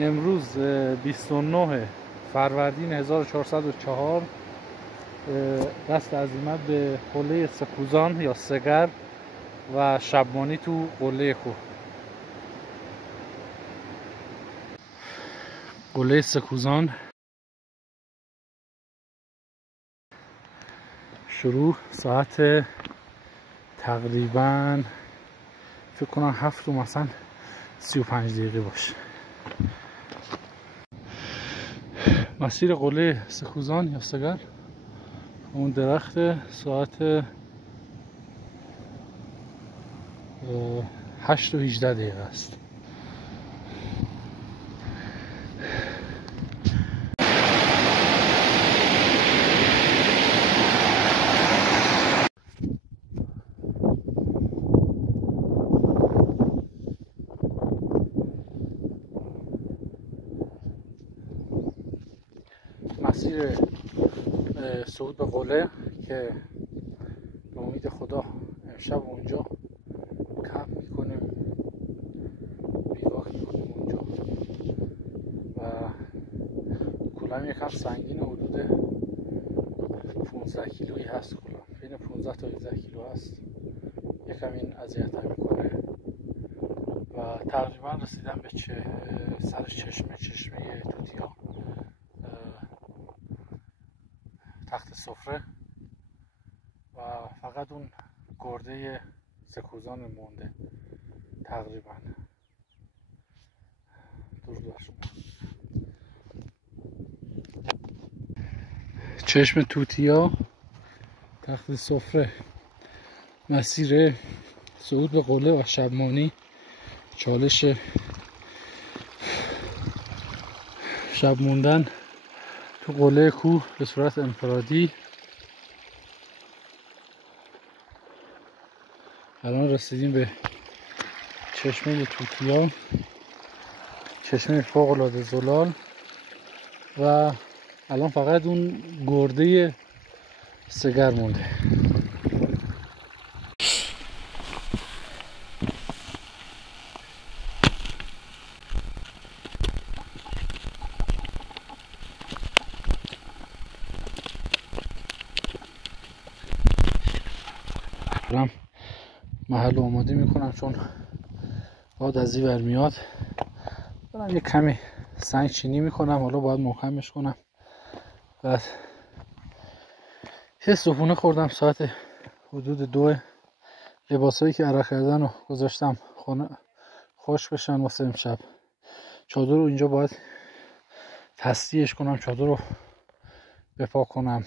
امروز 29 فروردین 1404 دست عزیمت به قله سکوزان یا سگر و شبمانی تو قله کوه. قله سکوزان شروع ساعت تقریبا فکر کنم 7 و مثلا 35 دقیقه باشه. مسیر قله سکوزان یا سگر اون درخت ساعت 8 و 18 دقیقه است. مسیر صعود به قله که به امید خدا امشب اونجا کمپ میکنیم، بیگاه میکنیم اونجا و کلم یکم سنگین، حدود 15 کیلویی هست. کلم بین 15 تا 18 کیلو هست، یکم این اذیت هم میکنه و تقریبا رسیدم به سر چشمه توتیا تخت سفره و فقط اون گرده سکوزان مونده تقریبا. درود بر شما. چشم توتیا، تخت سفره، مسیر صعود به قله و شبمانی، چالش شب موندن تو قله کوه به صورت انفرادی. الان رسیدیم به چشمه توتیا، چشمه فوق العاده زلال و الان فقط اون گرده سگر مونده. برم محل آماده میکنم چون باد از این ور میاد. برم یک کمی سنگ چینی میکنم، حالا باید محکمش کنم. بعد یه صبحونه خوردم ساعت حدود 2. لباسایی که عرق کردن رو گذاشتم خونه خوش بشن واسه امشب. چادر رو اینجا باید تسطیحش کنم، چادر رو بپا کنم.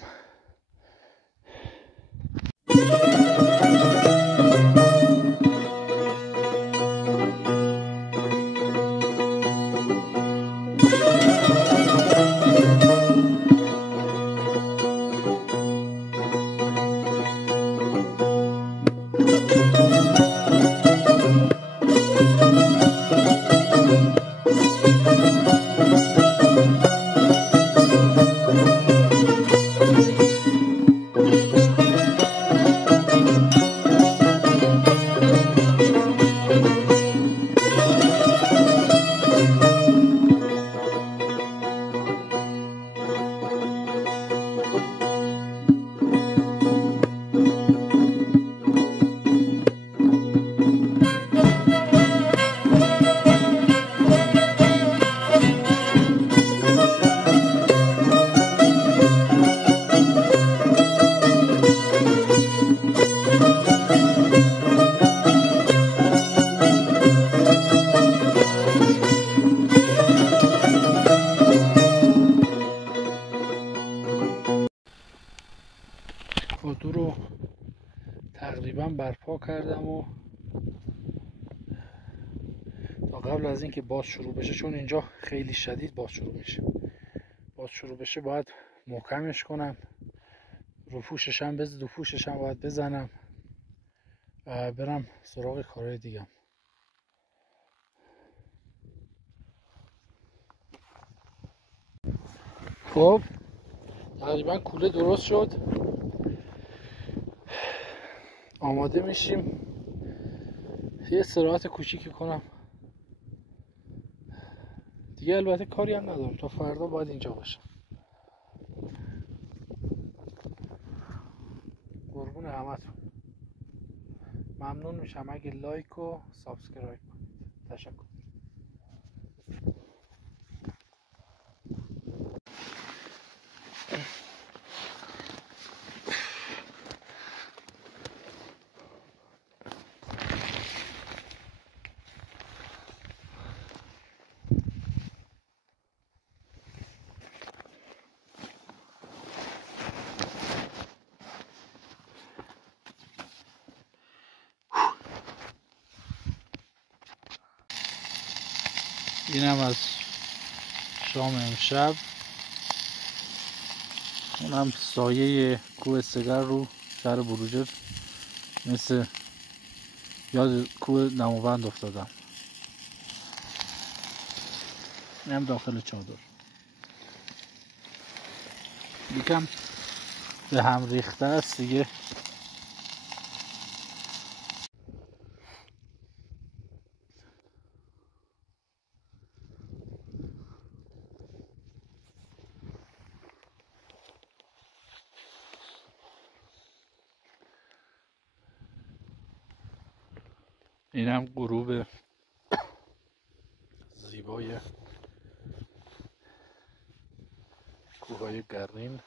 چادر رو تقریبا برپا کردم و تا قبل از اینکه باز شروع بشه، چون اینجا خیلی شدید باز شروع بشه باید محکمش کنم. رو پوشش هم باید بزنم و برم سراغ کارهای دیگم. خب تقریبا کوله درست شد، آماده میشیم یه استراحت کوچیکی کنم دیگه البته کاری هم ندارم، تا فردا باید اینجا باشم. قربون همتون، ممنون میشم اگه لایک و سابسکرایب کنید. تشکر. اینم از شام امشب. اونم سایه کوه سگر رو شهر بروجرد، مثل یاد کوه نموبند افتادم. اینم داخل چادر. یکم به هم ریخته است دیگه. اینم غروب زیبای کوههای گرین.